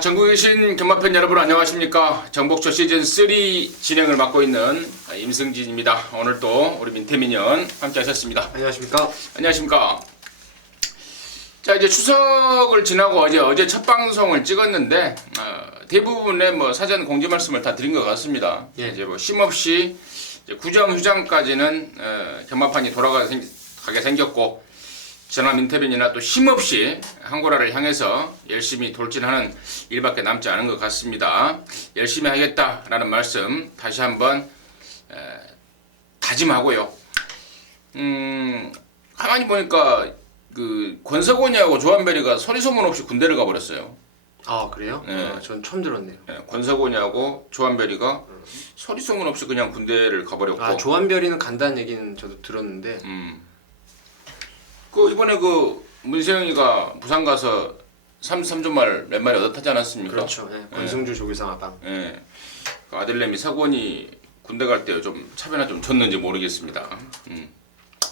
전국에 계신 경마팬 여러분 안녕하십니까. 정복초 시즌3 진행을 맡고 있는 임승진입니다. 오늘도 우리 민태민연 함께 하셨습니다. 안녕하십니까. 안녕하십니까. 자, 이제 추석을 지나고 어제 첫 방송을 찍었는데 대부분의 사전 공지 말씀을 다 드린 것 같습니다. 예. 이제 쉼없이 이제 구정 휴장까지는 경마판이 돌아가게 생겼고, 전화 민태빈이나 또 쉼없이 한고라를 향해서 열심히 돌진하는 일밖에 남지 않은 것 같습니다. 열심히 하겠다라는 말씀 다시 한번 다짐하고요. 가만히 보니까 그 권석원이하고 조한별이가 소리소문 없이 군대를 가버렸어요. 아, 그래요? 네. 전 처음 들었네요. 권석원이하고 조한별이가 소리소문 없이 그냥 군대를 가버렸고. 아, 조한별이는 간다는 얘기는 저도 들었는데. 그 이번에 그 문세영이가 부산 가서 33조말 몇 마리 얻어 타지 않았습니까? 그렇죠. 예. 권승주 조교상 아방. 예. 그 아들내미 석원이 군대 갈 때 좀 차별나 좀 줬는지 모르겠습니다.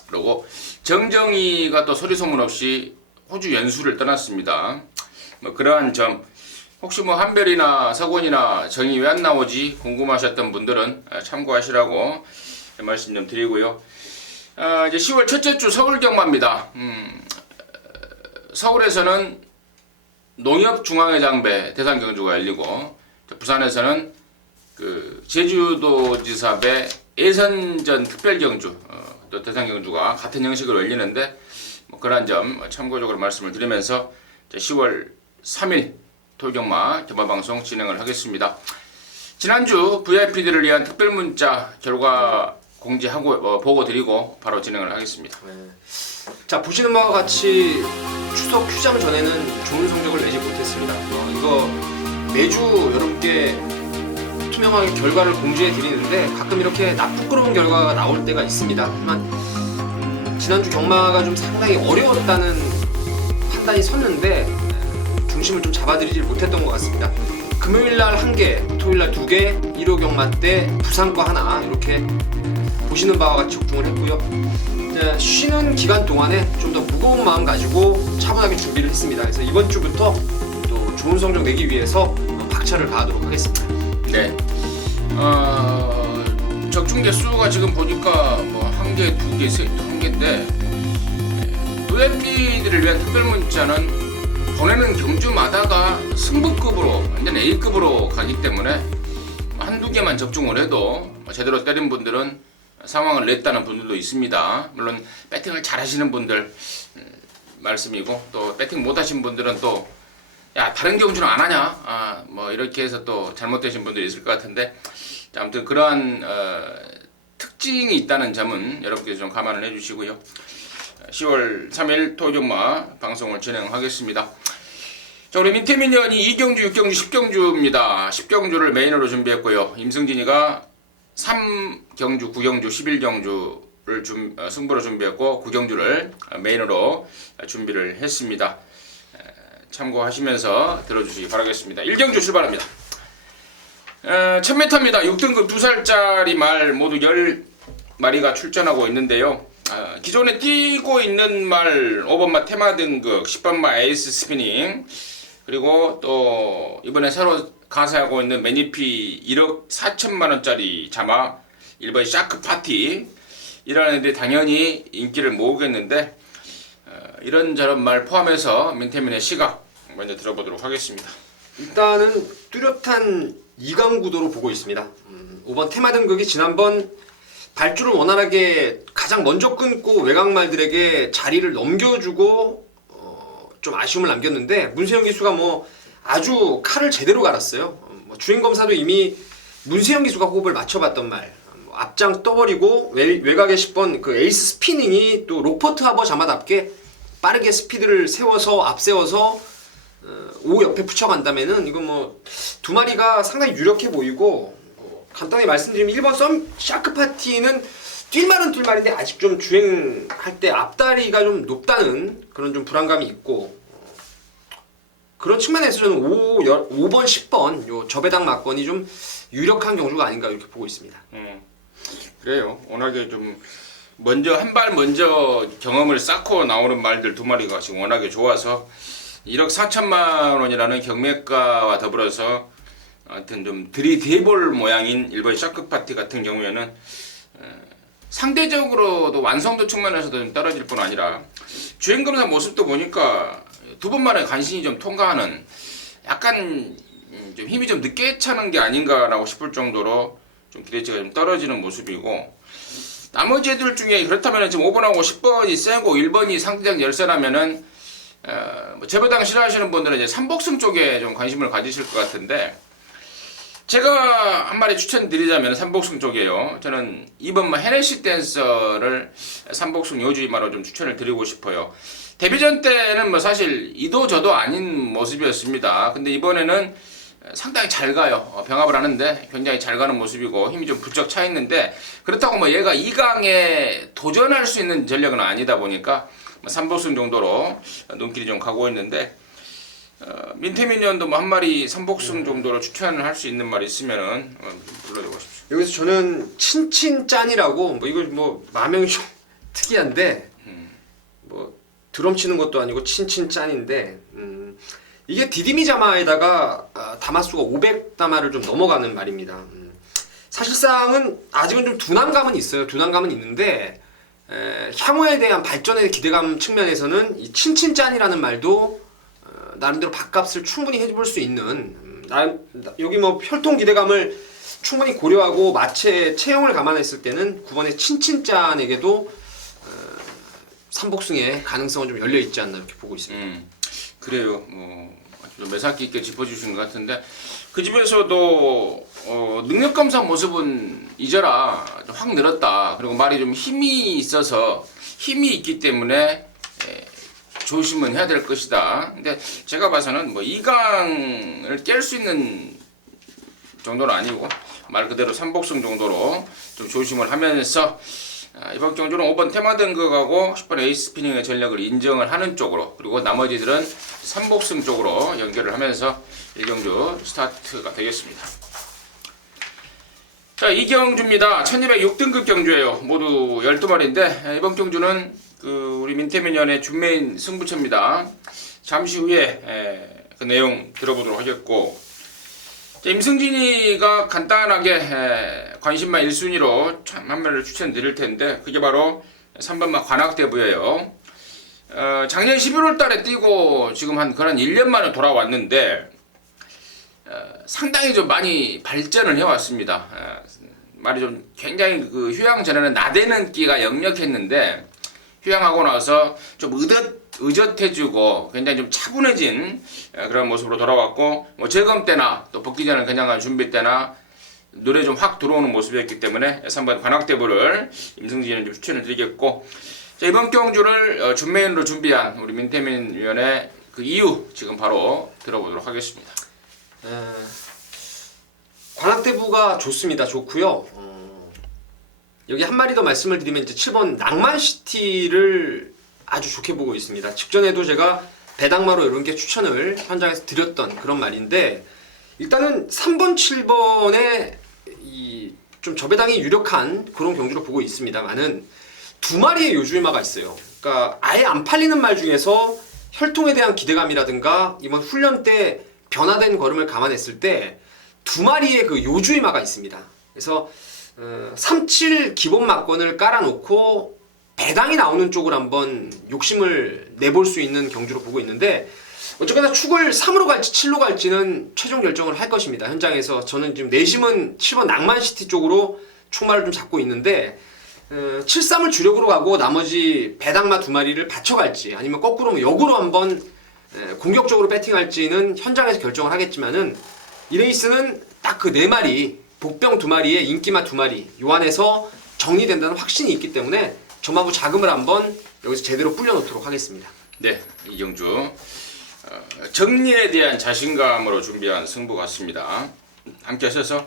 그리고 정정이가 또 소리소문 없이 호주 연수를 떠났습니다. 그러한 점 혹시 한별이나 석원이나 정이 왜 안 나오지 궁금하셨던 분들은 참고하시라고 말씀 좀 드리고요. 이제 10월 첫째 주 서울 경마입니다. 서울에서는 농협중앙회장배 대상 경주가 열리고, 부산에서는 그 제주도지사배 예선전 특별 경주 또 대상 경주가 같은 형식으로 열리는데, 그러한 점 참고적으로 말씀을 드리면서 10월 3일 토요경마 경마방송 진행을 하겠습니다. 지난주 VIP들을 위한 특별 문자 결과 공지하고 보고 드리고 바로 진행을 하겠습니다. 네. 자, 보시는 바와 같이 추석 휴장 전에는 좋은 성적을 내지 못했습니다. 이거 매주 여러분께 투명하게 결과를 공지해 드리는데 가끔 이렇게 부끄러운 결과가 나올 때가 있습니다. 하지만 지난주 경마가 좀 상당히 어려웠다는 판단이 섰는데 중심을 좀 잡아드리지 못했던 것 같습니다. 금요일날 1개, 토요일날 2개, 일요 경마 때 부산과 하나 이렇게 보시는 바와 같이 적중을 했고요. 이제 쉬는 기간 동안에 좀 더 무거운 마음 가지고 차분하게 준비를 했습니다. 그래서 이번 주부터 또 좋은 성적 내기 위해서 박차를 가하도록 하겠습니다. 네. 적중 개수가 지금 보니까 1개, 2개, 1개인데 VIP들을 위한 특별 문자는 보내는 경주마다가 승부급으로 완전 A급으로 가기 때문에 한두 개만 적중을 해도 제대로 때린 분들은 상황을 냈다는 분들도 있습니다. 물론 배팅을 잘 하시는 분들 말씀이고, 또 배팅 못 하신 분들은 또 야 다른 경주는 안 하냐 이렇게 해서 또 잘못되신 분들이 있을 것 같은데, 아무튼 그러한 특징이 있다는 점은 여러분께서 좀 감안을 해주시고요. 10월 3일 토요경마 방송을 진행하겠습니다. 자, 우리 민태민연이 2경주, 6경주, 10경주입니다. 10경주를 메인으로 준비했고요. 임승진이가 3경주, 9경주, 11경주를 승부로 준비했고 9경주를 메인으로 준비를 했습니다. 참고하시면서 들어주시기 바라겠습니다. 1경주 출발합니다. 1000m입니다. 6등급 2살짜리 말 모두 10마리가 출전하고 있는데요. 기존에 뛰고 있는 말 5번마 테마 등급, 10번마 에이스 스피닝, 그리고 또 이번에 새로 가세하고 있는 매니피 1억 4천만원짜리 자마 1번 샤크 파티, 이런 애들이 당연히 인기를 모으겠는데, 이런저런 말 포함해서 민태민의 시각 먼저 들어보도록 하겠습니다. 일단은 뚜렷한 2강 구도로 보고 있습니다. 5번 테마 등극이 지난번 발주를 원활하게 가장 먼저 끊고 외곽말들에게 자리를 넘겨주고 좀 아쉬움을 남겼는데, 문세영 기수가 아주 칼을 제대로 갈았어요. 주행검사도 이미 문세영 기수가 호흡을 맞춰봤던 말, 앞장 떠버리고 외곽에 10번 그 에이스 스피닝이 또 록포트 하버 자마답게 빠르게 스피드를 세워서 앞세워서 5 옆에 붙여간다면은 이거 두 마리가 상당히 유력해 보이고, 간단히 말씀드리면 1번 샤크 파티는 뛸말은 뛸말인데 아직 좀 주행할 때 앞다리가 좀 높다는 그런 좀 불안감이 있고, 그런 측면에서 저는 5번, 10번 요 저배당 막건이 좀 유력한 경주가 아닌가 이렇게 보고 있습니다. 그래요. 워낙에 좀 한 발 먼저 경험을 쌓고 나오는 말들 두 마리가 지금 워낙에 좋아서 1억 4천만 원이라는 경매가와 더불어서 하여튼 좀 들이대볼 모양인 일본 샤크파티 같은 경우에는 상대적으로도 완성도 측면에서도 좀 떨어질 뿐 아니라 주행검사 모습도 보니까 두 번 만에 간신히 좀 통과하는 약간 좀 힘이 좀 늦게 차는 게 아닌가라고 싶을 정도로 좀 기대치가 좀 떨어지는 모습이고, 나머지 애들 중에 그렇다면 지금 5번하고 10번이 세고 1번이 상대적 열세라면은 제보당 싫어하시는 분들은 이제 삼복승 쪽에 좀 관심을 가지실 것 같은데, 제가 한 마리 추천드리자면 삼복승 쪽이에요. 저는 2번 헤네시 댄서를 삼복승 요주이마로 좀 추천을 드리고 싶어요. 데뷔전 때는 뭐 사실 이도 저도 아닌 모습이었습니다. 근데 이번에는 상당히 잘 가요. 병합을 하는데 굉장히 잘 가는 모습이고 힘이 좀 부쩍 차 있는데, 그렇다고 뭐 얘가 2강에 도전할 수 있는 전력은 아니다 보니까 삼복승 정도로 눈길이 좀 가고 있는데, 민태민위원도 뭐 한 마리 삼복승 정도로 추천을 할 수 있는 말이 있으면은 불러줘 보십시오. 여기서 저는 친친짠이라고, 뭐 이걸 뭐 마명이 좀 특이한데 뭐 드럼 치는 것도 아니고 친친짠인데, 이게 디디미자마에다가 다마수가 500다마를 좀 넘어가는 말입니다. 사실상은 아직은 좀 둔한감은 있어요. 둔한감은 있는데 향후에 대한 발전의 기대감 측면에서는 이 친친짠이라는 말도 나름대로 밥값을 충분히 해볼 수 있는, 여기 뭐 혈통 기대감을 충분히 고려하고 마체 체형을 감안했을 때는 9번의 친친짠에게도 삼복승의 가능성은 좀 열려 있지 않나 이렇게 보고 있습니다. 그래요. 좀 매사기 있게 짚어주신 것 같은데, 그 집에서도 능력 검사 모습은 잊어라 확 늘었다. 그리고 말이 좀 힘이 있어서 힘이 있기 때문에 조심은 해야 될 것이다. 근데 제가 봐서는 뭐 2강을 깰 수 있는 정도는 아니고 말 그대로 삼복승 정도로 좀 조심을 하면서 이번 경주는 5번 테마등극하고 10번 에이스피닝의 전략을 인정을 하는 쪽으로, 그리고 나머지들은 삼복승 쪽으로 연결을 하면서 1경주 스타트가 되겠습니다. 자, 2경주입니다. 1206등급 경주예요. 모두 12마리인데 이번 경주는 우리 민태민위원의 준메인 승부처입니다. 잠시 후에 그 내용 들어보도록 하겠고, 임승진이가 간단하게 관심만 1순위로 한 마리를 추천드릴 텐데, 그게 바로 3번마 관악대부예요. 작년 11월 달에 뛰고 지금 한 1년 만에 돌아왔는데 상당히 좀 많이 발전을 해왔습니다. 말이 좀 굉장히 그 휴양 전에는 나대는 끼가 역력했는데, 휴양하고 나서 좀 의젓해지고 굉장히 좀 차분해진 그런 모습으로 돌아왔고, 뭐 재검 때나 또 복귀 전에 그냥 준비 때나 눈에 좀 확 들어오는 모습이었기 때문에 3번 관악대부를 임승진은 좀 추천을 드리겠고, 자, 이번 경주를 준메인으로 준비한 우리 민태민 위원의 그 이유 지금 바로 들어보도록 하겠습니다. 관악대부가 좋습니다. 좋고요. 여기 한 마리 더 말씀을 드리면 이제 7번 낭만시티를 아주 좋게 보고 있습니다. 직전에도 제가 배당마로 이런 게 추천을 현장에서 드렸던 그런 말인데, 일단은 3번, 7번에 좀 저배당이 유력한 그런 경주로 보고 있습니다만은 두 마리의 요주의마가 있어요. 그러니까 아예 안 팔리는 말 중에서 혈통에 대한 기대감이라든가 이번 훈련 때 변화된 걸음을 감안했을 때 두 마리의 그 요주의마가 있습니다. 그래서 37 기본 막건을 깔아놓고 배당이 나오는 쪽을 한번 욕심을 내볼 수 있는 경주로 보고 있는데, 어쨌거나 축을 3으로 갈지 7로 갈지는 최종 결정을 할 것입니다. 현장에서 저는 지금 내심은 7번 낭만시티 쪽으로 축마를 좀 잡고 있는데, 7-3을 주력으로 가고 나머지 배당마 두 마리를 받쳐갈지 아니면 거꾸로 역으로 한번 공격적으로 배팅할지는 현장에서 결정을 하겠지만은, 이 레이스는 딱 그 4마리 복병 2마리에 인기마 2마리 요 안에서 정리된다는 확신이 있기 때문에 전마부 자금을 한번 여기서 제대로 불려놓도록 하겠습니다. 네, 이경주 정리에 대한 자신감으로 준비한 승부 같습니다. 함께 하셔서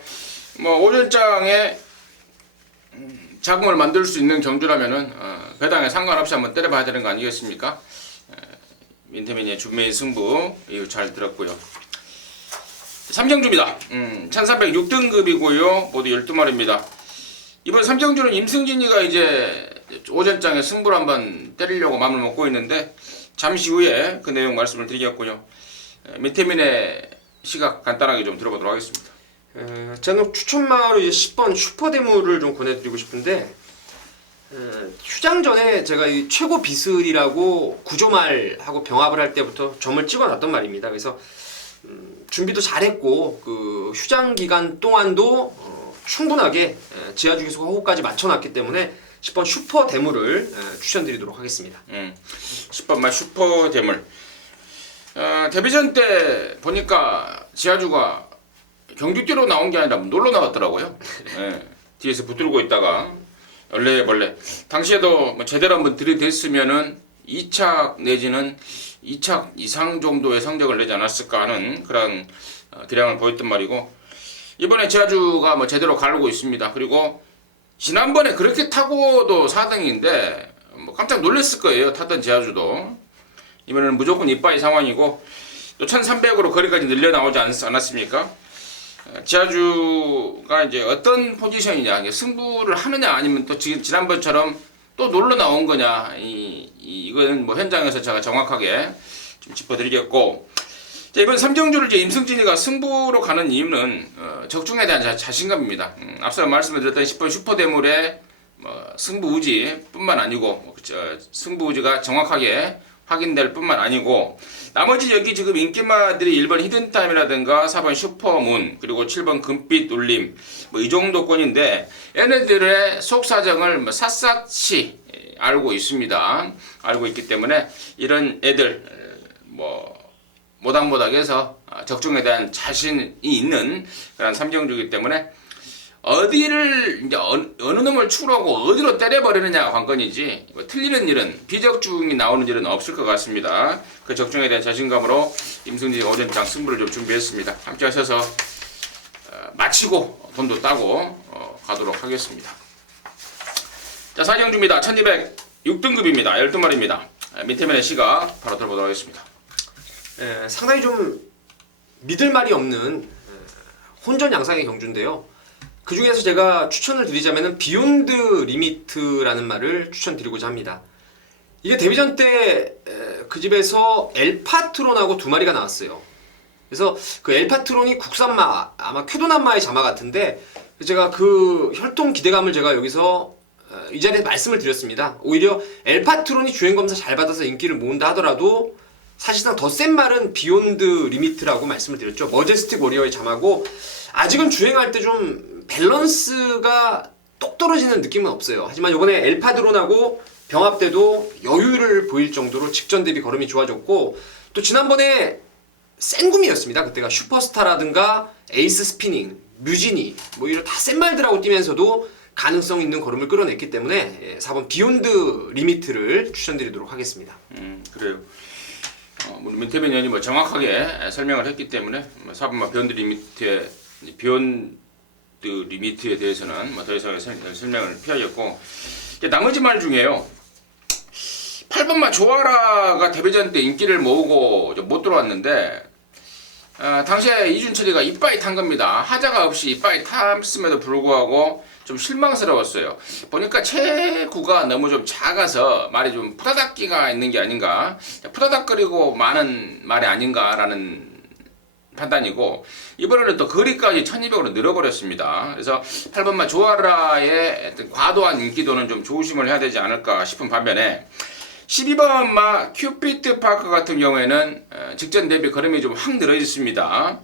뭐 오전장에 자금을 만들 수 있는 경주라면은 배당에 상관없이 한번 때려봐야 되는 거 아니겠습니까? 민태민의 준메인 승부 이거 잘 들었고요. 3경주입니다. 1306등급이고요. 모두 12마리입니다. 이번 3경주는 임승진이가 이제 오전장에 승부를 한번 때리려고 마음을 먹고 있는데, 잠시 후에 그 내용 말씀을 드리겠고요. 민태민의 시각 간단하게 좀 들어보도록 하겠습니다. 저는 추천마로 이제 10번 슈퍼대물을 좀 권해드리고 싶은데 휴장 전에 제가 이 최고 비슬이라고 구조말하고 병합을 할 때부터 점을 찍어놨던 말입니다. 그래서 준비도 잘했고 그 휴장 기간 동안도 충분하게 지하주기소 호흡까지 맞춰놨기 때문에 10번 슈퍼대물을 추천드리도록 하겠습니다. 10번만 슈퍼대물. 데뷔전 때 보니까 지하주가 경주뛰로 나온 게 아니라 놀러 나갔더라고요. 뒤에서 붙들고 있다가 얼레벌레. 당시에도 뭐 제대로 한번 들이댔으면은 2착 내지는 2착 이상 정도의 성적을 내지 않았을까 하는 그런 기량을 보였단 말이고, 이번에 지하주가 뭐 제대로 가르고 있습니다. 그리고 지난번에 그렇게 타고도 4등인데 뭐 깜짝 놀랐을 거예요. 탔던 지하주도. 이번에는 무조건 이빠이 상황이고 또 1300으로 거리까지 늘려 나오지 않았습니까? 지하주가 이제 어떤 포지션이냐, 승부를 하느냐 아니면 또 지난번처럼 또 놀러 나온 거냐, 이거는 뭐 현장에서 제가 정확하게 좀 짚어드리겠고, 자, 이번 3경주를 이제 임승진이가 승부로 가는 이유는 적중에 대한 자신감입니다. 앞서 말씀을 드렸던 10번 슈퍼대물의 승부우지 뿐만 아니고 승부우지가 정확하게 확인될 뿐만 아니고, 나머지 여기 지금 인기마들이 1번 히든타임이라든가 4번 슈퍼문 그리고 7번 금빛 울림 뭐 이 정도권인데 얘네들의 속사정을 샅샅이 알고 있습니다. 알고 있기 때문에 이런 애들 뭐 모닥모닥해서 적중에 대한 자신이 있는 그런 3경주이기 때문에 어디를 이제 어느 놈을 추구하고 어디로 때려버리느냐가 관건이지 뭐 틀리는 일은, 비적중이 나오는 일은 없을 것 같습니다. 그 적중에 대한 자신감으로 임승진 오전장 승부를 좀 준비했습니다. 함께 하셔서 마치고 돈도 따고 가도록 하겠습니다. 자, 4경주입니다. 1206등급입니다. 12마리입니다. 민태면의 시각 바로 들어보도록 하겠습니다. 상당히 좀 믿을 말이 없는 혼전 양상의 경주인데요. 그 중에서 제가 추천을 드리자면 비욘드 리미트라는 말을 추천드리고자 합니다. 이게 데뷔전 때 그 집에서 엘파트론하고 두 마리가 나왔어요. 그래서 그 엘파트론이 국산마, 아마 쾌도남마의 자마 같은데, 제가 그 혈통 기대감을 제가 여기서 이 자리에서 말씀을 드렸습니다. 오히려 엘파트론이 주행검사 잘 받아서 인기를 모은다 하더라도 사실상 더 센 말은 비욘드 리미트라고 말씀을 드렸죠. 머제스틱 워리어의 자마고 아직은 주행할 때 좀 밸런스가 똑 떨어지는 느낌은 없어요. 하지만 이번에 엘파드론하고 병합 때도 여유를 보일 정도로 직전 대비 걸음이 좋아졌고, 또 지난번에 센굼이었습니다. 그때가 슈퍼스타라든가 에이스 스피닝, 뮤지니 뭐 이런 다 센 말들하고 뛰면서도 가능성 있는 걸음을 끌어냈기 때문에 4번 비욘드 리미트를 추천드리도록 하겠습니다. 그래요. 민태민 의원이 뭐 정확하게 설명을 했기 때문에 4번 비욘드 리미트에 대해서는 뭐 더 이상 설명을 피하겠고, 나머지 말 중에요. 8번마 조아라가 데뷔전 때 인기를 모으고 못 들어왔는데, 당시에 이준철이가 이빠이 탄 겁니다. 하자가 없이 이빠이 탔음에도 불구하고 좀 실망스러웠어요. 보니까 체구가 너무 좀 작아서 말이 좀 푸다닥기가 있는 게 아닌가, 푸다닥거리고 많은 말이 아닌가라는 판단이고, 이번에는 또 거리까지 1200으로 늘어버렸습니다. 그래서 8번마 조아라의 과도한 인기도는 좀 조심을 해야 되지 않을까 싶은 반면에, 12번마 큐피트 파크 같은 경우에는 직전 대비 걸음이 좀 확 늘어있습니다.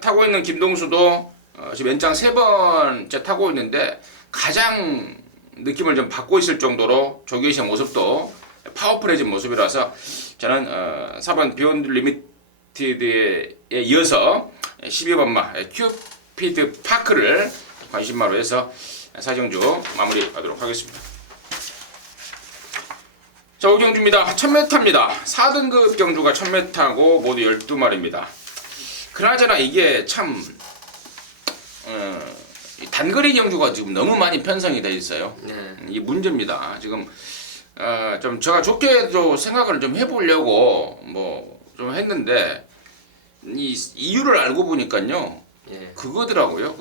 타고 있는 김동수도 지금 연장 3번째 타고 있는데 가장 느낌을 좀 받고 있을 정도로 조규희의 모습도 파워풀해진 모습이라서 저는 4번 비욘드 리미티드에 이어서 12번마 큐피트 파크를 관심마로 해서 사경주 마무리하도록 하겠습니다. 자, 5경주입니다. 1000m입니다. 4등급 경주가 1000m고 모두 12마리입니다. 그나저나 이게 참 단거리 경주가 지금 너무 많이 편성이 되어 있어요. 이게 문제입니다. 지금 좀 제가 좋게도 생각을 좀 해보려고 뭐 좀 했는데, 이 이유를 알고 보니까요, 그거더라고요.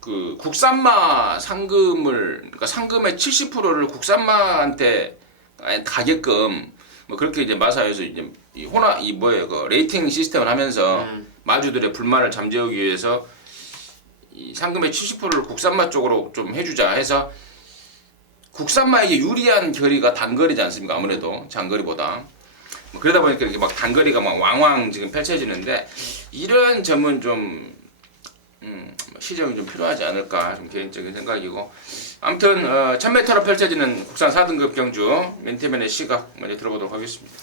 그 국산마 상금을, 그러니까 상금의 70%를 국산마한테 가게끔 뭐 그렇게 이제 마사에서 이제 그 레이팅 시스템을 하면서 마주들의 불만을 잠재우기 위해서 이 상금의 70%를 국산마 쪽으로 좀 해주자 해서 국산마에게 유리한 거리가 단거리지 않습니까? 아무래도 장거리보다. 뭐 그러다 보니까 이렇게 막 단거리가 막 왕왕 지금 펼쳐지는데 이런 점은 좀 시정이 좀 필요하지 않을까 좀 개인적인 생각이고 아무튼 1000m로 펼쳐지는 국산 4등급 경주 맨티맨의 시각 먼저 들어보도록 하겠습니다.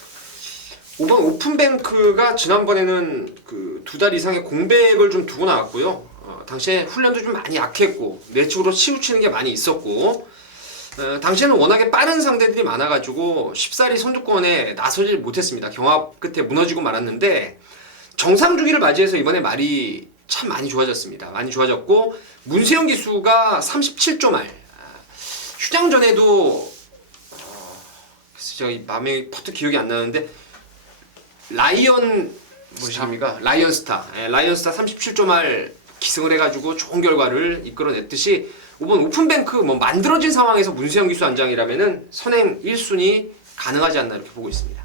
5번 오픈뱅크가 지난번에는 그 2달 이상의 공백을 좀 두고 나왔고요. 당시에 훈련도 좀 많이 약했고 내측으로 치우치는 게 많이 있었고 당시에는 워낙에 빠른 상대들이 많아가지고 쉽사리 선두권에 나서질 못했습니다. 경합 끝에 무너지고 말았는데 정상 주기를 맞이해서 이번에 말이 참 많이 좋아졌습니다. 많이 좋아졌고 문세영 기수가 37.8 휴장 전에도 글쎄 제가 마음에 퍼뜩 기억이 안 나는데 뭐십니까? 라이언스타 37.8 기승을 해가지고 좋은 결과를 이끌어냈듯이 이번 오픈뱅크 뭐 만들어진 상황에서 문세영 기수 안장이라면은 선행 1순위 가능하지 않나 이렇게 보고 있습니다.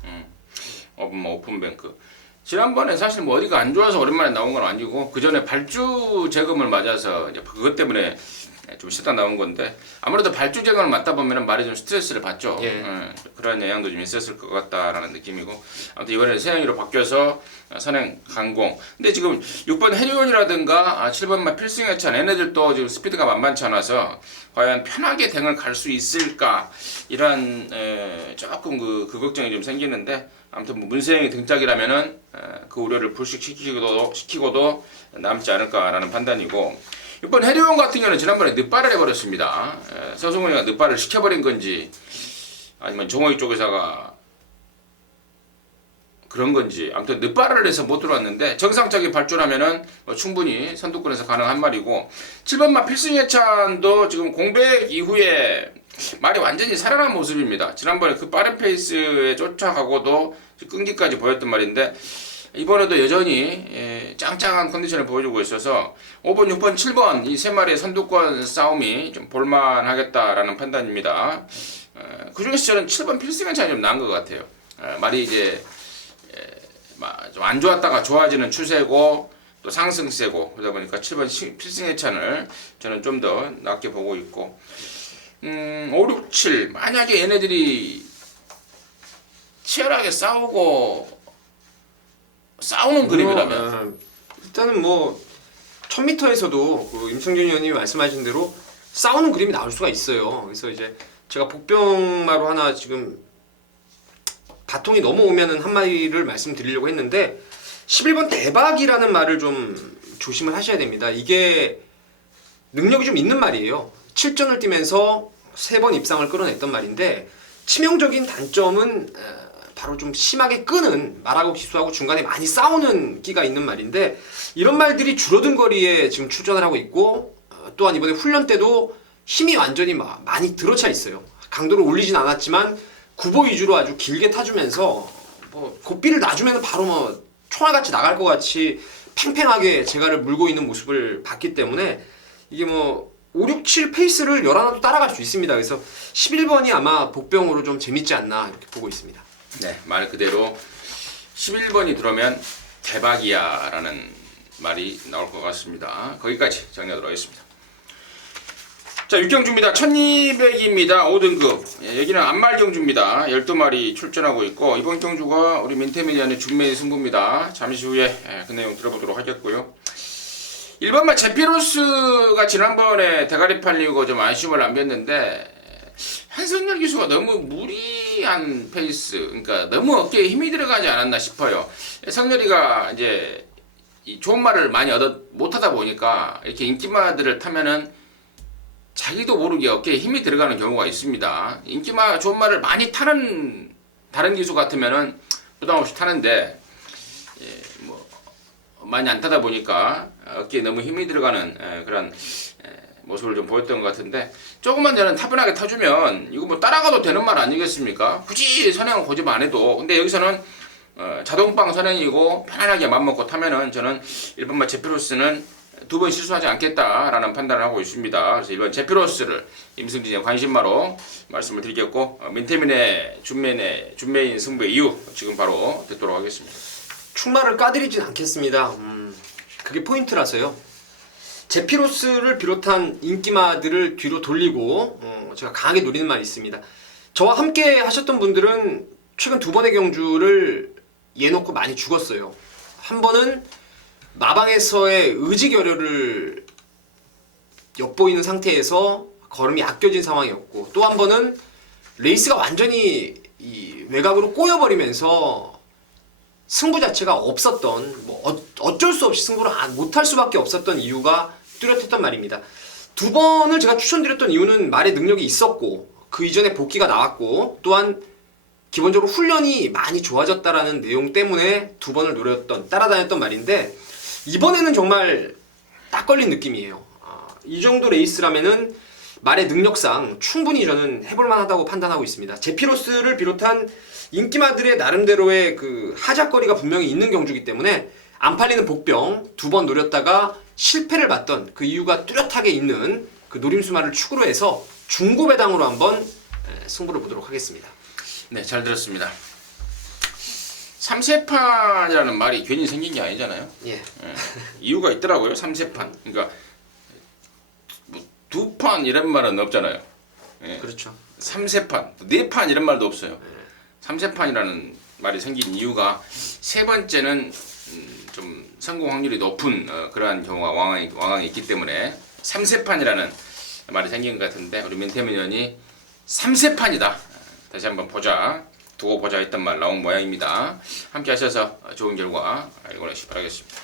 오픈뱅크 지난번에 사실 뭐 어디가 안 좋아서 오랜만에 나온 건 아니고 그 전에 발주 재검을 맞아서 이제 그것 때문에 좀 쉬다 나온 건데 아무래도 발주 재검을 맞다 보면 말이 좀 스트레스를 받죠. 그런 영향도 좀 있었을 것 같다라는 느낌이고 아무튼 이번에 세영이로 바뀌어서 선행 강공. 근데 지금 6번 해리온이라든가 7번만 필승해찬 얘네들도 지금 스피드가 만만치 않아서 과연 편하게 댕을 갈 수 있을까 이런 조금 그 걱정이 좀 생기는데 아무튼 뭐 문세영이 등짝이라면은 그 우려를 불식시키고도 남지 않을까라는 판단이고 6번 해리온 같은 경우는 지난번에 늦발을 해버렸습니다. 서승훈이가 늦발을 시켜버린 건지 아니면 종호이 쪽에서가 그런 건지 아무튼 늦발을 해서 못 들어왔는데 정상적인 발주라면은 뭐 충분히 선두권에서 가능한 말이고 7번마 필승예찬도 지금 공백 이후에 말이 완전히 살아난 모습입니다. 지난번에 그 빠른 페이스에 쫓아가고도 끈기까지 보였던 말인데 이번에도 여전히 짱짱한 컨디션을 보여주고 있어서 5번, 6번, 7번 이 세 마리의 선두권 싸움이 좀 볼만하겠다라는 판단입니다. 그 중에서 저는 7번 필승예찬이 좀 나은 것 같아요. 말이 이제 좀 안 좋았다가 좋아지는 추세고 또 상승세고 그러다 보니까 7번 필승예찬을 저는 좀 더 낮게 보고 있고 5, 6, 7 만약에 얘네들이 치열하게 싸우는 그림이라면 일단은 뭐 1000m에서도 그 임성준 의원님이 말씀하신 대로 싸우는 그림이 나올 수가 있어요. 그래서 이제 제가 복병마로 하나 지금 바통이 넘어오면은 한 마디를 말씀드리려고 했는데 11번 대박이라는 말을 좀 조심을 하셔야 됩니다. 이게 능력이 좀 있는 말이에요. 7전을 뛰면서 3번 입상을 끌어냈던 말인데 치명적인 단점은 바로 좀 심하게 끄는 말하고 기수하고 중간에 많이 싸우는 끼가 있는 말인데 이런 말들이 줄어든 거리에 지금 출전을 하고 있고 또한 이번에 훈련 때도 힘이 완전히 많이 들어차 있어요. 강도를 올리진 않았지만 구보 위주로 아주 길게 타주면서 뭐 고삐를 놔주면 바로 뭐 총알같이 나갈 것 같이 팽팽하게 제가를 물고 있는 모습을 봤기 때문에 이게 뭐 5, 6, 7 페이스를 열하나도 따라갈 수 있습니다. 그래서 11번이 아마 복병으로 좀 재밌지 않나 이렇게 보고 있습니다. 네, 말 그대로 11번이 들어오면 대박이야 라는 말이 나올 것 같습니다. 거기까지 정리하도록 하겠습니다. 자, 6경주입니다. 1200입니다. 5등급. 여기는 안말경주입니다. 12마리 출전하고 있고 이번 경주가 우리 민태미디안의 중매의 승부입니다. 잠시 후에 그 내용 들어보도록 하겠고요. 1번마 제피로스가 지난번에 대가리 팔리고 좀 아쉬움을 남겼는데 한성열 기수가 너무 무리한 페이스, 그러니까 너무 어깨에 힘이 들어가지 않았나 싶어요. 성열이가 이제 이 좋은 말을 많이 못하다 보니까 이렇게 인기마들을 타면은 자기도 모르게 어깨에 힘이 들어가는 경우가 있습니다. 인기마 좋은 말을 많이 타는 다른 기수 같으면은 부담 없이 타는데 뭐 많이 안 타다 보니까 어깨에 너무 힘이 들어가는 그런 모습을 좀 보였던 것 같은데 조금만 저는 타분하게 타주면 이거 뭐 따라가도 되는 말 아니겠습니까? 굳이 선행을 고집 안 해도. 근데 여기서는 자동방 선행이고 편안하게 맘먹고 타면은 저는 1번마 제피로스는 두 번 실수하지 않겠다라는 판단을 하고 있습니다. 그래서 이번 제피로스를 임승진의 관심마로 말씀을 드리겠고 민태민의 준매인 승부의 이유 지금 바로 듣도록 하겠습니다. 충마를 까드리진 않겠습니다. 그게 포인트라서요. 제피로스를 비롯한 인기마들을 뒤로 돌리고 제가 강하게 노리는 말이 있습니다. 저와 함께 하셨던 분들은 최근 두 번의 경주를 예놓고 많이 죽었어요. 한 번은 마방에서의 의지결여를 엿보이는 상태에서 걸음이 아껴진 상황이었고, 또 한 번은 레이스가 완전히 이 외곽으로 꼬여버리면서 승부 자체가 없었던, 어쩔 수 없이 승부를 못할 수밖에 없었던 이유가 뚜렷했단 말입니다. 두 번을 제가 추천드렸던 이유는 말의 능력이 있었고, 그 이전에 복귀가 나왔고, 또한 기본적으로 훈련이 많이 좋아졌다라는 내용 때문에 두 번을 따라다녔던 말인데, 이번에는 정말 딱 걸린 느낌이에요. 이 정도 레이스라면은 말의 능력상 충분히 저는 해볼만 하다고 판단하고 있습니다. 제피로스를 비롯한 인기마들의 나름대로의 그 하작거리가 분명히 있는 경주이기 때문에 안 팔리는 복병 두 번 노렸다가 실패를 봤던 그 이유가 뚜렷하게 있는 그 노림수말을 축으로 해서 중고배당으로 한번 승부를 보도록 하겠습니다. 네, 잘 들었습니다. 3세판이라는 말이 괜히 생긴 게 아니잖아요. 예. 이유가 있더라고요. 3세판. 그러니까 뭐 두 판 이런 말은 없잖아요. 예. 그렇죠. 3세판, 4판 이런 말도 없어요. 3세판이라는 말이 생긴 이유가 세 번째는 좀 성공 확률이 높은 그러한 경우가 왕왕이 있기 때문에 3세판이라는 말이 생긴 것 같은데 우리 민태민 의원이 3세판이다. 다시 한번 두고 보자 했던 말 나온 모양입니다. 함께 하셔서 좋은 결과 이뤄내시기 바라겠습니다.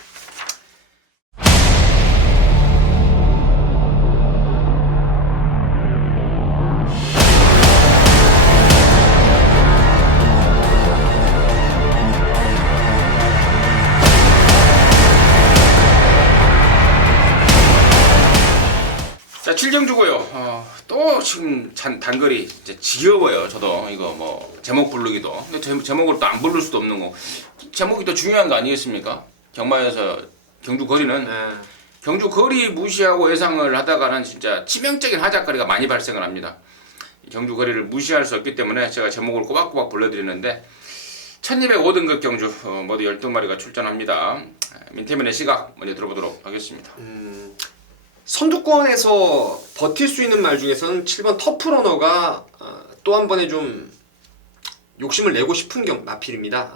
자, 7경주고요. 또 지금 단거리 이제 지겨워요. 저도 이거 뭐 제목 부르기도. 근데 제목을 또 안 부를 수도 없는 거. 제목이 또 중요한 거 아니겠습니까? 경마에서 경주 거리는 경주 거리 무시하고 예상을 하다가는 진짜 치명적인 하작거리가 많이 발생을 합니다. 경주 거리를 무시할 수 없기 때문에 제가 제목을 꼬박꼬박 불러드리는데 1205등급 경주 모두 12마리가 출전합니다. 민태민의 시각 먼저 들어보도록 하겠습니다. 선두권에서 버틸 수 있는 말 중에서는 7번 터프러너가 또 한 번에 좀 욕심을 내고 싶은 마필입니다.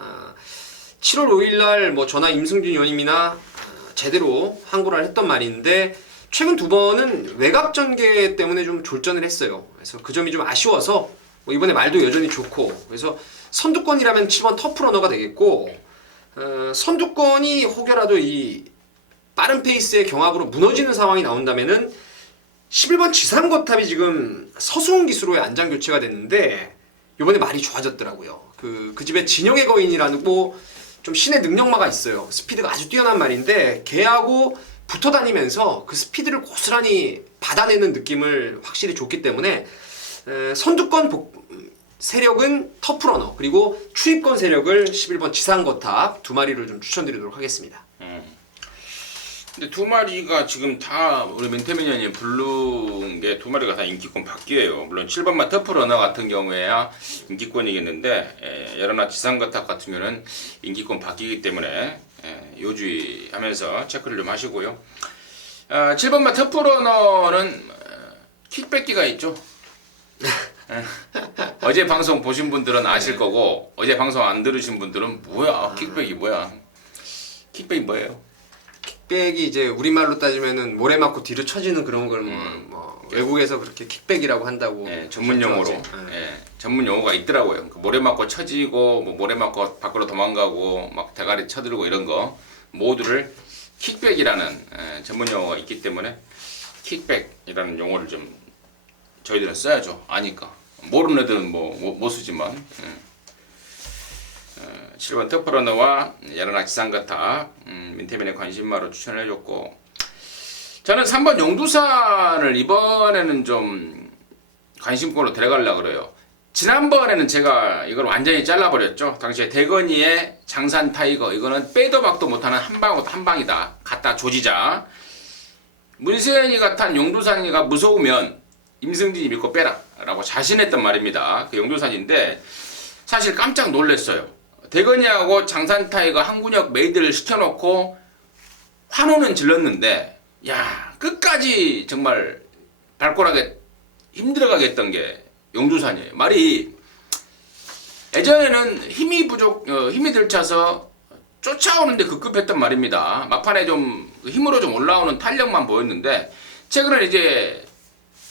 7월 5일날 뭐 저나 임승준 의원님이나 제대로 항고를 했던 말인데 최근 두 번은 외곽 전개 때문에 좀 졸전을 했어요. 그래서 그 점이 좀 아쉬워서 뭐 이번에 말도 여전히 좋고, 그래서 선두권이라면 7번 터프러너가 되겠고, 선두권이 혹여라도 이 빠른 페이스의 경합으로 무너지는 상황이 나온다면은 11번 지상거탑이 지금 서수훈 기수로의 안장 교체가 됐는데 이번에 말이 좋아졌더라고요. 그 집에 진영의 거인이라고 좀 신의 능력마가 있어요. 스피드가 아주 뛰어난 말인데 걔하고 붙어 다니면서 그 스피드를 고스란히 받아내는 느낌을 확실히 줬기 때문에 선두권 세력은 터프러너, 그리고 추입권 세력을 11번 지상거탑 두 마리를 좀 추천드리도록 하겠습니다. 근데 두 마리가 지금 다 우리 민태민 의원이 부른 게 두 마리가 다 인기권 바뀌어요. 물론 7번만 터프러너 같은 경우에야 인기권이겠는데 여러나 지상거탑 같은 경우는 인기권 바뀌기 때문에 요주의하면서 체크를 좀 하시고요. 7번만 터프러너는 킥백기가 있죠. 어제 방송 보신 분들은 아실 거고 어제 방송 안 들으신 분들은 뭐야 킥백이 뭐야. 킥백이 뭐예요? 킥백이 이제 우리말로 따지면은 모래 맞고 뒤로 쳐지는 그런 걸 외국에서 그렇게 킥백이라고 한다고. 전문 용어로 전문 용어가 있더라고요. 모래 맞고 쳐지고 뭐 모래 맞고 밖으로 도망가고 막 대가리 쳐들고 이런 거 모두를 킥백이라는 전문 용어가 있기 때문에 킥백이라는 용어를 좀 저희들은 써야죠. 아니까. 모르는 애들은 못 쓰지만 7번 터프러너와 여러나 지상거탑 민태민의 관심마로 추천을 해줬고, 저는 3번 용두산을 이번에는 좀 관심권으로 데려가려고 그래요. 지난번에는 제가 이걸 완전히 잘라버렸죠. 당시에 대건이의 장산 타이거, 이거는 빼도 박도 못하는 한 방이다. 갖다 조지자. 문세현이가 탄 용두산이가 무서우면 임승진이 믿고 빼라 라고 자신했던 말입니다. 그 용두산인데 사실 깜짝 놀랐어요. 대건이하고 장산타이가 항군역 메이드를 시켜놓고 환호는 질렀는데 야 끝까지 정말 발골하게 힘들어가게 했던 게 용두산이에요. 말이 예전에는 힘이 들쳐서 쫓아오는데 급급했던 말입니다. 막판에 좀 힘으로 좀 올라오는 탄력만 보였는데 최근에 이제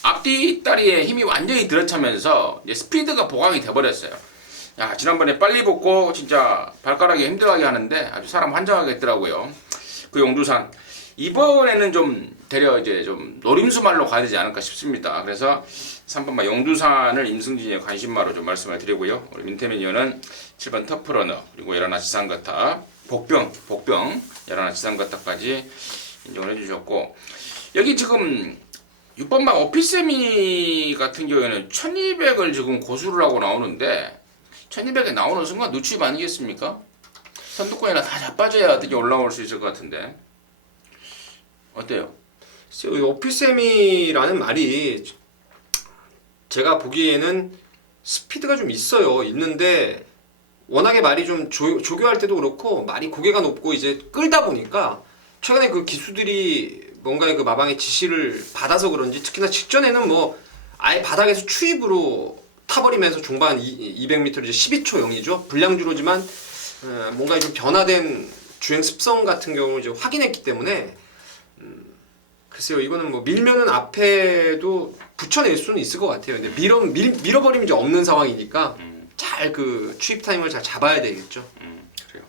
앞뒤 다리에 힘이 완전히 들어차면서 이제 스피드가 보강이 돼버렸어요. 야 지난번에 빨리 붙고 진짜 발가락이 힘들어하게 하는데 아주 사람 환장하게 했더라고요. 그 용두산 이번에는 좀 되려 이제 좀 노림수말로 가야 되지 않을까 싶습니다. 그래서 3번마 용두산을 임승진의 관심마로 좀 말씀을 드리고요. 우리 민태민 의원은 7번 터프러너 그리고 열하나 지상거탑 복병 열하나 지상거탑까지 인정을 해주셨고 여기 지금 6번마 오피세미 같은 경우에는 1200을 지금 고수를 하고 나오는데 1200에 나오는 순간 누추입 아니겠습니까? 선두권이나 다 자빠져야 어떻게 올라올 수 있을 것 같은데 어때요? 오피세미라는 말이 제가 보기에는 스피드가 좀 있어요. 있는데 워낙에 말이 좀 조교할 때도 그렇고 말이 고개가 높고 이제 끌다 보니까 최근에 그 기수들이 뭔가의 그 마방의 지시를 받아서 그런지 특히나 직전에는 뭐 아예 바닥에서 추입으로 타버리면서 종반 200m 이제 12초 0이죠. 불량주로지만 뭔가 좀 변화된 주행 습성 같은 경우를 이제 확인했기 때문에 글쎄요, 이거는 뭐 밀면은 앞에도 붙여낼 수는 있을 것 같아요. 근데 밀어버리면 이제 없는 상황이니까 잘 그 추입 타임을 잘 잡아야 되겠죠. 그래요.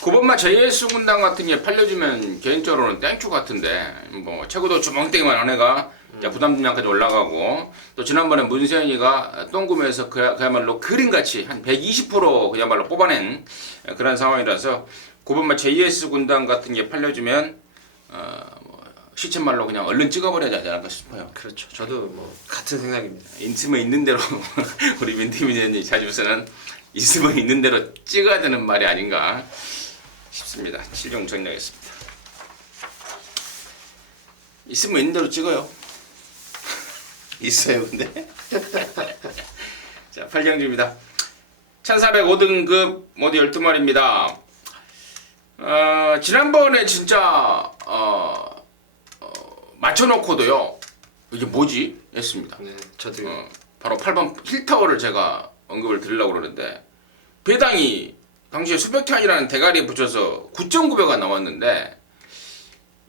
9번마 JS 군단 같은 게 팔려주면 개인적으로는 땡큐 같은데 뭐 최고도 주먹땡이만 한 애가 부담 분량까지 올라가고 또 지난번에 문세현이가 똥구매에서 그야말로 그림같이 한 120% 그야말로 뽑아낸 그런 상황이라서 9번마 JS 군단 같은 게 팔려주면 시쳇말로 그냥 얼른 찍어버려야 되지 않을까 싶어요. 그렇죠. 저도 뭐 같은 생각입니다. 있으면 있는 대로 우리 민태민 의원이 자주 쓰는 있으면 있는 대로 찍어야 되는 말이 아닌가 싶습니다. 7종 정리하겠습니다. 있으면 있는 대로 찍어요. 있어요 근데. 자 8경주입니다. 1405등급 모두 12마리입니다. 지난번에 진짜 맞춰놓고도요 이게 뭐지? 했습니다. 네, 저도 바로 8번 힐타워를 제가 언급을 드리려고 그러는데 배당이 당시에 수백 칸이라는 대가리에 붙여서 9.9배가 나왔는데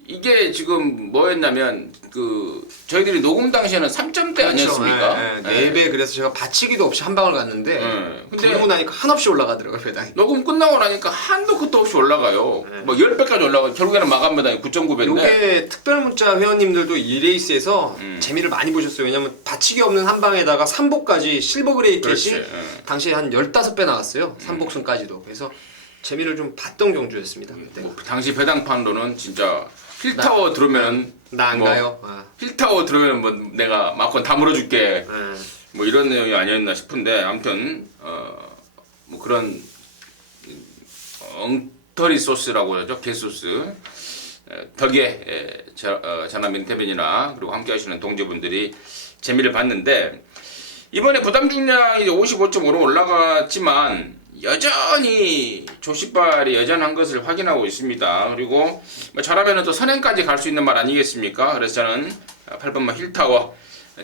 이게 지금 뭐였냐면 그 저희들이 녹음 당시에는 3점대 아니었습니까? 네, 4배. 그래서 제가 받치기도 없이 한 방을 갔는데 근데 부르고 나니까 한없이 올라가더라고요, 배당이. 녹음 끝나고 나니까 한도 끝도 없이 올라가요. 뭐 10배까지 올라가. 결국에는 마감 배당이 9.9배인데. 요게 특별문자 회원님들도 이 레이스에서 재미를 많이 보셨어요. 왜냐면 받치기 없는 한 방에다가 3복까지 실버 그레이 캣이 당시에 한 15배 나왔어요. 3복승까지도. 그래서 재미를 좀 봤던 경주였습니다. 뭐 당시 배당판로는 진짜 힐타워 들어오면 나 안 가요. 힐타워 들어오면 뭐 내가 마건 다 물어줄게. 뭐 이런 내용이 아니었나 싶은데 아무튼 뭐 그런 엉터리 소스라고 하죠. 게소스 덕에 저나 민태민이나 그리고 함께 하시는 동지분들이 재미를 봤는데 이번에 부담 중량이 55.5로 올라갔지만 여전히 조시발이 여전한 것을 확인하고 있습니다. 그리고 뭐 잘하면 또 선행까지 갈 수 있는 말 아니겠습니까? 그래서 저는 8번마 힐타워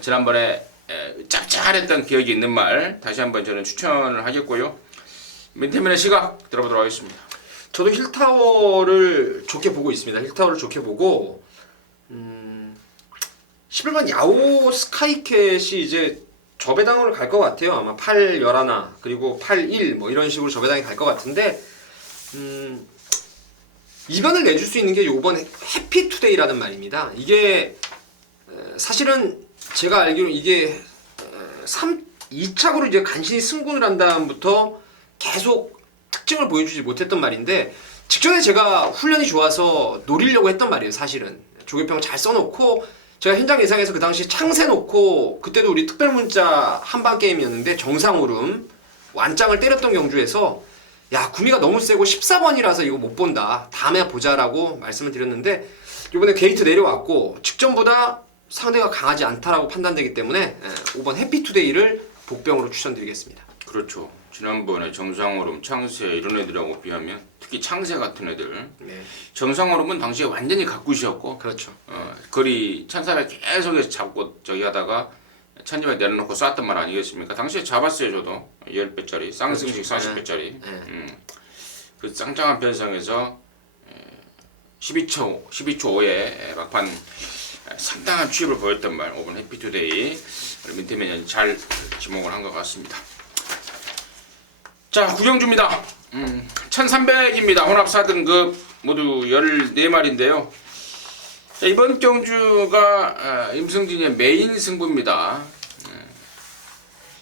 지난번에 짭짤했던 기억이 있는 말 다시 한번 저는 추천을 하겠고요. 민태민의 시각 들어보도록 하겠습니다. 저도 힐타워를 좋게 보고 있습니다. 힐타워를 좋게 보고 11번 야오 스카이캣이 이제 저배당으로 갈 것 같아요. 아마 8, 11 그리고 8, 1 뭐 이런 식으로 저배당이 갈 것 같은데 이변을 내줄 수 있는 게 요번 해피투데이라는 말입니다. 이게 사실은 제가 알기로 이게 2착으로 이제 간신히 승군을 한 다음부터 계속 특징을 보여주지 못했던 말인데 직전에 제가 훈련이 좋아서 노리려고 했던 말이에요. 사실은 조교평 잘 써놓고 제가 현장 예상에서 그 당시 창세 놓고 그때도 우리 특별문자 한방 게임이었는데 정상오름 완짱을 때렸던 경주에서 야 구미가 너무 세고 14번이라서 이거 못 본다 다음에 보자라고 말씀을 드렸는데 이번에 게이트 내려왔고 직전보다 상대가 강하지 않다라고 판단되기 때문에 5번 해피투데이를 복병으로 추천드리겠습니다. 그렇죠. 지난번에 정상오름, 창세 이런 애들하고 비하면 특히 창세 같은 애들 네. 정상오름은 당시에 완전히 각굿이었고 그렇죠. 거리 1400 계속해서 잡고 저기 하다가 1200 내려놓고 쐈던 말 아니겠습니까? 당시에 잡았어요. 저도 10배짜리 쌍승식 그렇죠. 40배짜리 네. 그 짱짱한 편성에서 12초 5에 막판 상당한 취입을 보였던 말 5번 해피투데이 민태맨이 잘 지목을 한 것 같습니다. 자, 구경주입니다. 1300입니다. 혼합 4등급 모두 14마리인데요. 이번 경주가 임승진의 메인 승부입니다.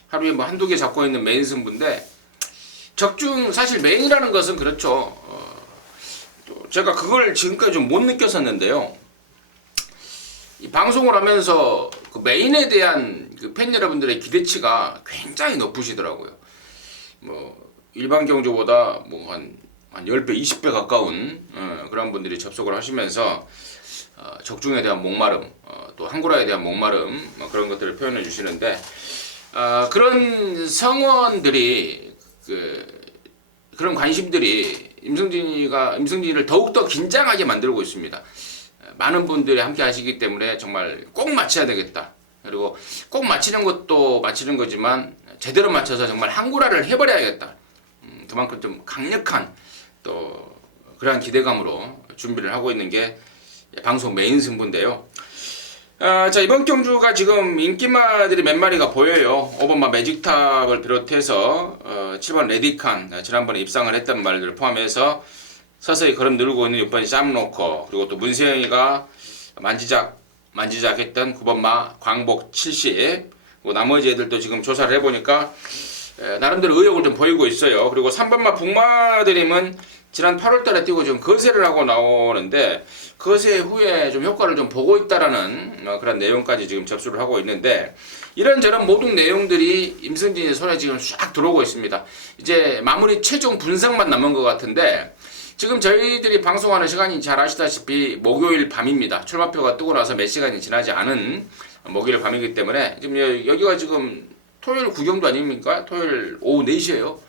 하루에 뭐 한두 개 잡고 있는 메인 승부인데 적중 사실 메인이라는 것은 그렇죠. 또 제가 그걸 지금까지 좀 못 느꼈었는데요. 이 방송을 하면서 그 메인에 대한 그 팬 여러분들의 기대치가 굉장히 높으시더라고요. 뭐 일반 경주보다 뭐 한 10배, 20배 가까운 그런 분들이 접속을 하시면서 적중에 대한 목마름, 또 한구라에 대한 목마름 그런 것들을 표현해 주시는데 그런 성원들이 그런 관심들이 임승진이를 더욱더 긴장하게 만들고 있습니다. 많은 분들이 함께 하시기 때문에 정말 꼭 맞춰야 되겠다. 그리고 꼭 맞히는 것도 맞히는 거지만 제대로 맞춰서 정말 한구라를 해버려야겠다. 그만큼 좀 강력한 또 그러한 기대감으로 준비를 하고 있는 게 방송 메인 승부인데요. 자, 이번 경주가 지금 인기마들이 몇 마리가 보여요. 5번마 매직탑을 비롯해서 7번 레디칸 지난번에 입상을 했던 말들을 포함해서 서서히 걸음 누르고 있는 6번 쌈로커 그리고 또 문세영이가 만지작 했던 9번마 광복 70 그리고 나머지 애들도 지금 조사를 해보니까 나름대로 의욕을 좀 보이고 있어요. 그리고 3번마 북마드림은 지난 8월달에 뛰고 좀 거세를 하고 나오는데 거세 후에 좀 효과를 좀 보고 있다라는 그런 내용까지 지금 접수를 하고 있는데 이런저런 모든 내용들이 임승진의 손에 지금 쫙 들어오고 있습니다. 이제 마무리 최종 분석만 남은 것 같은데 지금 저희들이 방송하는 시간이 잘 아시다시피 목요일 밤입니다. 출마표가 뜨고 나서 몇 시간이 지나지 않은 목요일 밤이기 때문에 지금 여기가 지금 토요일 구경도 아닙니까? 토요일 오후 4시에요.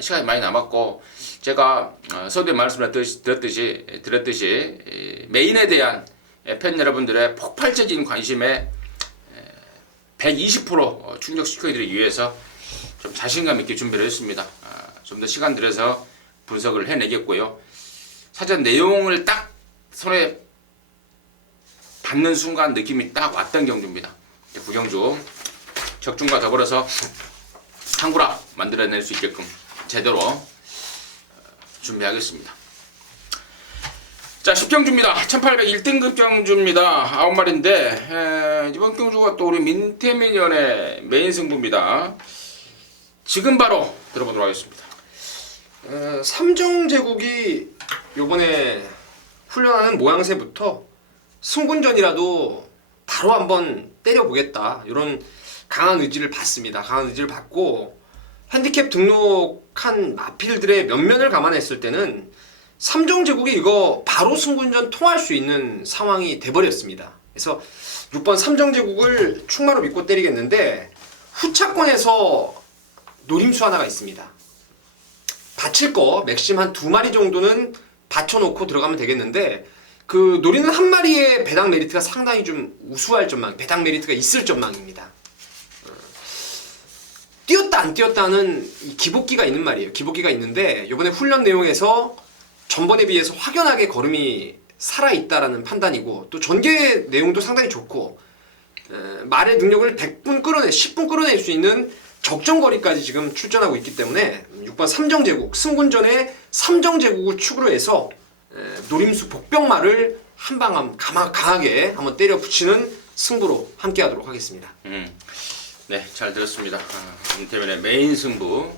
시간이 많이 남았고 제가 서두에 말씀을 드렸듯이 메인에 대한 팬 여러분들의 폭발적인 관심에 120% 충족시켜드리기 위해서 좀 자신감 있게 준비를 했습니다. 좀 더 시간 들여서 분석을 해내겠고요. 사전 내용을 딱 손에 받는 순간 느낌이 딱 왔던 경주입니다. 구경주 적중과 더불어서 한구라 만들어낼 수 있게끔 제대로 준비하겠습니다. 자, 10경주입니다. 1801등급 경주입니다. 9마리인데 이번 경주가 또 우리 민태민연의 메인 승부입니다. 지금 바로 들어보도록 하겠습니다. 삼정제국이 요번에 훈련하는 모양새부터 승군전이라도 바로 한번 때려보겠다 이런 강한 의지를 받습니다. 강한 의지를 받고 핸디캡 등록한 마필들의 면면을 감안했을 때는 삼정제국이 이거 바로 승군전 통할 수 있는 상황이 돼버렸습니다. 그래서 6번 삼정제국을 충마로 믿고 때리겠는데 후차권에서 노림수 하나가 있습니다. 받칠 거 맥심 한 2마리 정도는 받쳐놓고 들어가면 되겠는데 그 노리는 한 마리의 배당 메리트가 상당히 좀 우수할 전망, 배당 메리트가 있을 전망입니다. 뛰었다 안 뛰었다는 이 기복기가 있는 말이에요. 기복기가 있는데 이번에 훈련 내용에서 전번에 비해서 확연하게 걸음이 살아있다라는 판단이고 또 전개 내용도 상당히 좋고 말의 능력을 100분 끌어내 10분 끌어낼 수 있는 적정거리까지 지금 출전하고 있기 때문에 6번 삼정제국 승군전에 삼정제국을 축으로 해서 노림수 복병마를 한방 강하게 한번 때려 붙이는 승부로 함께하도록 하겠습니다. 네, 잘 들었습니다. 임태민의 메인 승부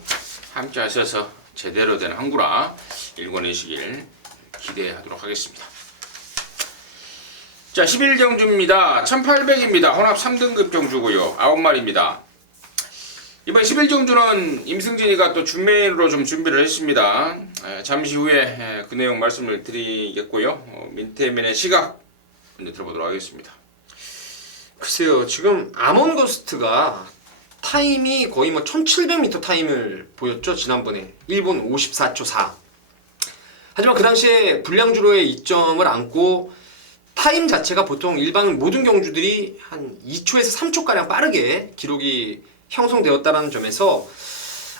함께 하셔서 제대로 된 한구라 일궈내시길 기대하도록 하겠습니다. 자, 11경주입니다. 1800입니다. 혼합 3등급 경주고요. 9마리입니다. 이번 11경주는 임승진이가 또 준메인으로 좀 준비를 했습니다. 잠시 후에 그 내용 말씀을 드리겠고요. 민태민의 시각 먼저 들어보도록 하겠습니다. 글쎄요, 지금 아몬거스트가 타임이 거의 뭐 1700m 타임을 보였죠. 지난번에 1분 54초 4. 하지만 그 당시에 불량주로의 이점을 안고 타임 자체가 보통 일반 모든 경주들이 한 2초에서 3초가량 빠르게 기록이 형성되었다는 점에서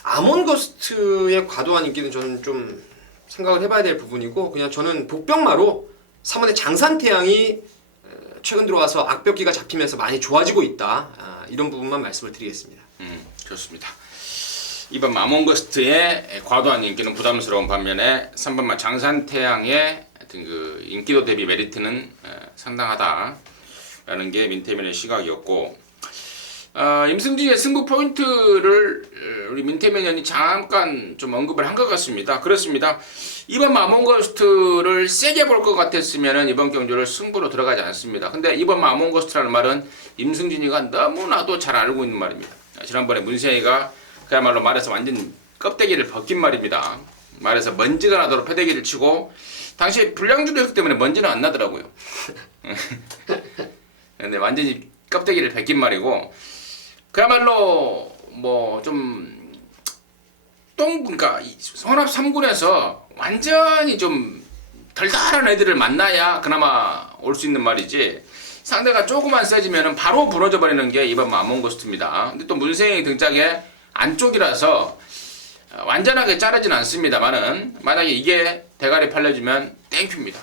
아몬거스트의 과도한 인기는 저는 좀 생각을 해봐야 될 부분이고, 그냥 저는 복병마로 3원의 장산태양이 최근 들어와서 악벽기가 잡히면서 많이 좋아지고 있다, 이런 부분만 말씀을 드리겠습니다. 좋습니다. 2번 아몬거스트의 과도한 인기는 부담스러운 반면에 3번마 장산태양의 하여튼 그 인기도 대비 메리트는 상당하다라는 게 민태민의 시각이었고, 임승진의 승부 포인트를 우리 민태민 의원이 잠깐 좀 언급을 한 것 같습니다. 그렇습니다. 이번 아몬거스트를 세게 볼 것 같았으면 이번 경주를 승부로 들어가지 않습니다. 근데 이번 아몬거스트라는 말은 임승진이가 너무나도 잘 알고 있는 말입니다. 지난번에 문세희가 그야말로 말해서 완전 껍데기를 벗긴 말입니다. 말해서 먼지가 나도록 패대기를 치고, 당시에 불량주도 했기 때문에 먼지는 안 나더라고요. 근데 완전히 껍데기를 벗긴 말이고, 그야말로 뭐 좀 그러니까 hon합 3군에서 완전히 좀 덜덜한 애들을 만나야 그나마 올 수 있는 말이지, 상대가 조금만 세지면은 바로 부러져 버리는 게 이번 아몬거스트입니다. 근데 또 문세영이 등짝의 안쪽이라서 완전하게 자르진 않습니다만은, 만약에 이게 대가리 팔려주면 땡큐입니다.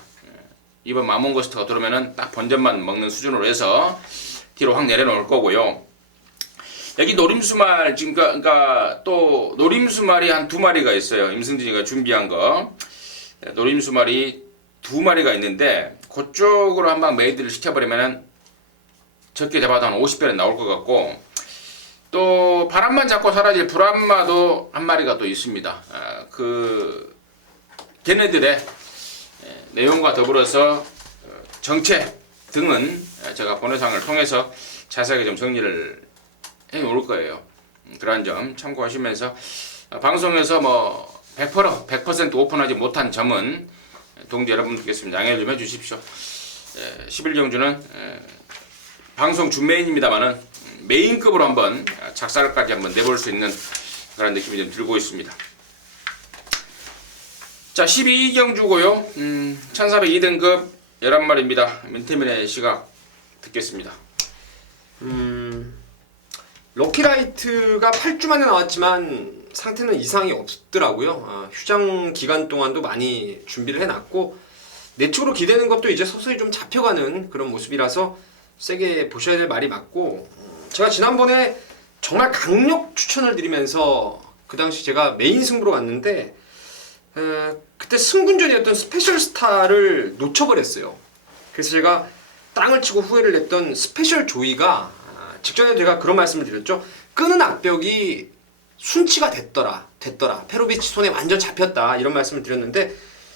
이번 아몬거스트가 들어오면은 딱 번전만 먹는 수준으로 해서 뒤로 확 내려놓을 거고요. 여기 노림수말, 지금 그러니까 또 노림수말이 한 2마리가 있어요. 임승진이가 준비한 거. 노림수말이 2마리가 있는데, 그쪽으로 한방 메이드를 시켜버리면은 적게 잡아도 한 50배는 나올 것 같고, 또 바람만 잡고 사라질 불안마도 한 마리가 또 있습니다. 걔네들의 내용과 더불어서 정체 등은 제가 본회상을 통해서 자세하게 좀 정리를 해 놓을 거예요. 그러한 점 참고하시면서, 방송에서 뭐 100% 오픈하지 못한 점은 동지 여러분들께 양해 좀 해주십시오. 11경주는 방송 준메인입니다만은 메인급으로 한번 작살까지 한번 내볼 수 있는 그런 느낌이 좀 들고 있습니다. 자, 12경주고요. 1402등급 11마리입니다. 민태민의 시각 듣겠습니다. 럭키라이트가 8주 만에 나왔지만 상태는 이상이 없더라고요. 휴장 기간 동안도 많이 준비를 해놨고, 내축으로 기대는 것도 이제 서서히 좀 잡혀가는 그런 모습이라서 세게 보셔야 될 말이 맞고, 제가 지난번에 정말 강력 추천을 드리면서 그 당시 제가 메인 승부로 갔는데, 그때 승군전이었던 스페셜 스타를 놓쳐버렸어요. 그래서 제가 땅을 치고 후회를 냈던 스페셜 조이가, 직전에 제가 그런 말씀을 드렸죠. 끄는 악벽이 순치가 됐더라. 페로비치 손에 완전 잡혔다, 이런 말씀을 드렸는데,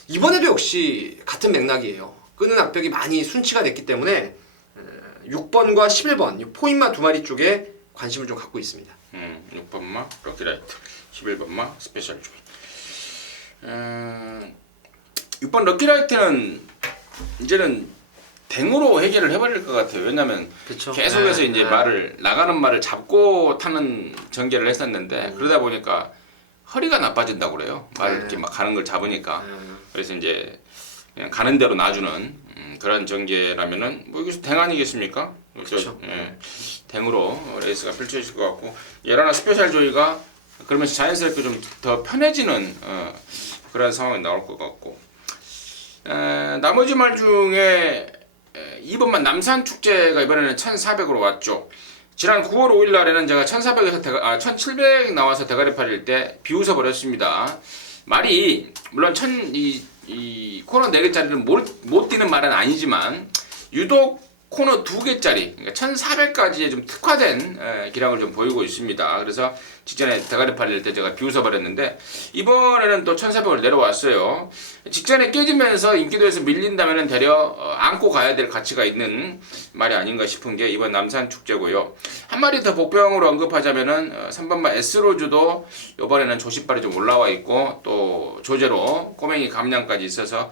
이번에도 역시 같은 맥락이에요. 끄는 악벽이 많이 순치가 됐기 때문에 6번과 11번 포인마 2마리 쪽에 관심을 좀 갖고 있습니다. 6번마 럭키라이트, 11번마 스페셜 조이. 6번 럭키라이트는 이제는 댕으로 해결을 해버릴 것 같아요. 왜냐면 그쵸? 계속해서 이제 나가는 말을 잡고 타는 전개를 했었는데, 그러다 보니까 허리가 나빠진다고 그래요. 말을 이렇게 막 가는 걸 잡으니까. 그래서 이제 그냥 가는 대로 놔주는 그런 전개라면은 뭐 여기서 댕 아니겠습니까? 그렇죠. 댕으로 레이스가 펼쳐질 것 같고, 얘라나 스페셜 조이가 그러면서 자연스럽게 좀 더 편해지는 그런 상황이 나올 것 같고, 나머지 말 중에 2번만 남산축제가 이번에는 1400으로 왔죠. 지난 9월 5일 날에는 제가 1400에서 1700 나와서 대가리 팔릴 때 비웃어 버렸습니다. 말이 물론 이 코너 4개짜리를 못 뛰는 말은 아니지만, 유독 코너 2개짜리, 그러니까 1400까지의 좀 특화된 기량을 좀 보이고 있습니다. 그래서 직전에 대가리 팔릴 때 제가 비웃어 버렸는데, 이번에는 또 1400을 내려왔어요. 직전에 깨지면서 인기도에서 밀린다면 되려 안고 가야 될 가치가 있는 말이 아닌가 싶은 게 이번 남산축제고요. 한 마리 더 복병으로 언급하자면은 3번마 S로즈도 이번에는 조십발이 좀 올라와 있고, 또 조제로 꼬맹이 감량까지 있어서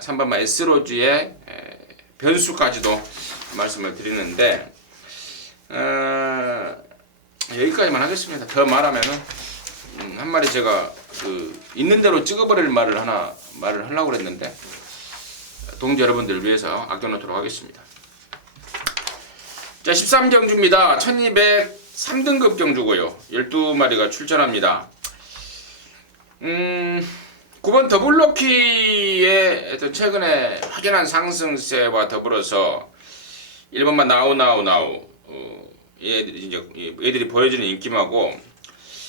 3번마 S로즈의 변수까지도 말씀을 드리는데 여기까지만 하겠습니다. 더 말하면은 한 마리 제가 그 있는 대로 찍어버릴 말을 하려고 그랬는데 동지 여러분들을 위해서 아껴놓도록 하겠습니다. 자, 13경주입니다. 1203등급 경주고요. 12마리가 출전합니다. 9번 더블럭키의 어떤 최근에 확연한 상승세와 더불어서 1번만 나우 얘들이 보여주는 인기마고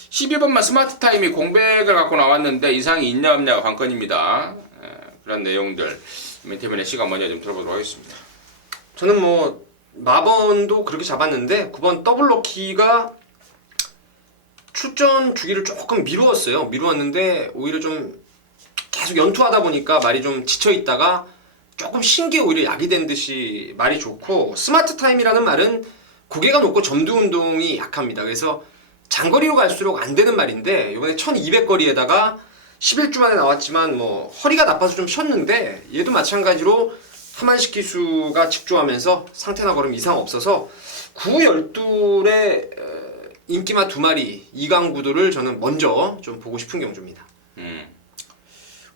12번만 스마트 타임이 공백을 갖고 나왔는데 이상이 있냐 없냐가 관건입니다. 그런 내용들 맨태면에 시간 먼저 좀 들어보도록 하겠습니다. 저는 뭐 마번도 그렇게 잡았는데 9번 더블럭키가 출전 주기를 조금 미루었어요. 미루었는데 오히려 좀 계속 연투하다 보니까 말이 좀 지쳐 있다가 조금 쉰 게 오히려 약이 된 듯이 말이 좋고, 스마트 타임이라는 말은 고개가 높고 점두 운동이 약합니다. 그래서 장거리로 갈수록 안 되는 말인데 이번에 1200거리에다가 11주 만에 나왔지만 뭐 허리가 나빠서 좀 쉬었는데 얘도 마찬가지로 하만식 기수가 직조하면서 상태나 걸음 이상 없어서 9, 12의 인기마 2마리 2강 구도를 저는 먼저 좀 보고 싶은 경주입니다.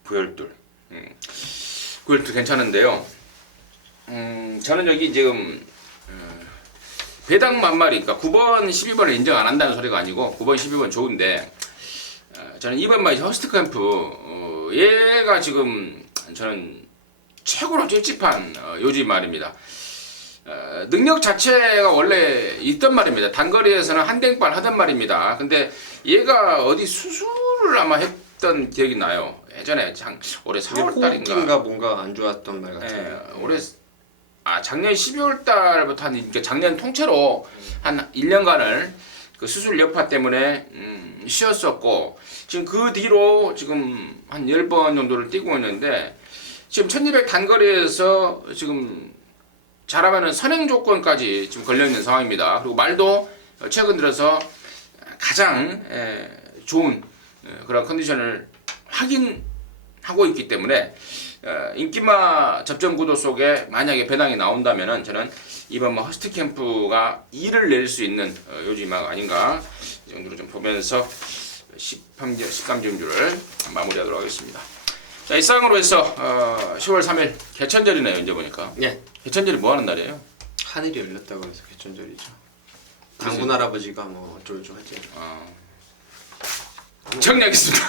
구열둘. 구열둘 괜찮은데요. 저는 여기 지금 배당 만마리, 그러니까 9번, 12번을 인정 안 한다는 소리가 아니고 9번, 12번 좋은데 저는 2번 마리 허스트 캠프 얘가 지금 저는 최고로 찝찝한 요지 말입니다. 능력 자체가 원래 있던 말입니다. 단거리에서는 한댕발 하던 말입니다. 근데 얘가 어디 수술을 아마 했던 기억이 나요. 예전에 올해 4월달인가 뭔가 안 좋았던 말 같아요. 올해 작년 12월 달부터 그러니까 작년 통째로 한 1년간을 그 수술 여파 때문에 쉬었었고, 지금 그 뒤로 지금 한 10번 정도를 뛰고 있는데 지금 1200 단거리에서 지금 잘하면은 선행 조건까지 지금 걸려 있는 상황입니다. 그리고 말도 최근 들어서 가장 좋은 그런 컨디션을 확인하고 있기 때문에 인기마 접전 구도 속에 만약에 배당이 나온다면은 저는 이번 허스트 캠프가 2를 낼 수 있는 요지마가 아닌가 이 정도로 좀 보면서 13경주를 마무리하도록 하겠습니다. 자, 이상으로 해서 10월 3일 개천절이네요. 이제 보니까. 네. 개천절이 뭐 하는 날이에요? 하늘이 열렸다고 해서 개천절이죠. 당군 할아버지가 뭐 어쩌고저쩌고 하지. 정리하겠습니다.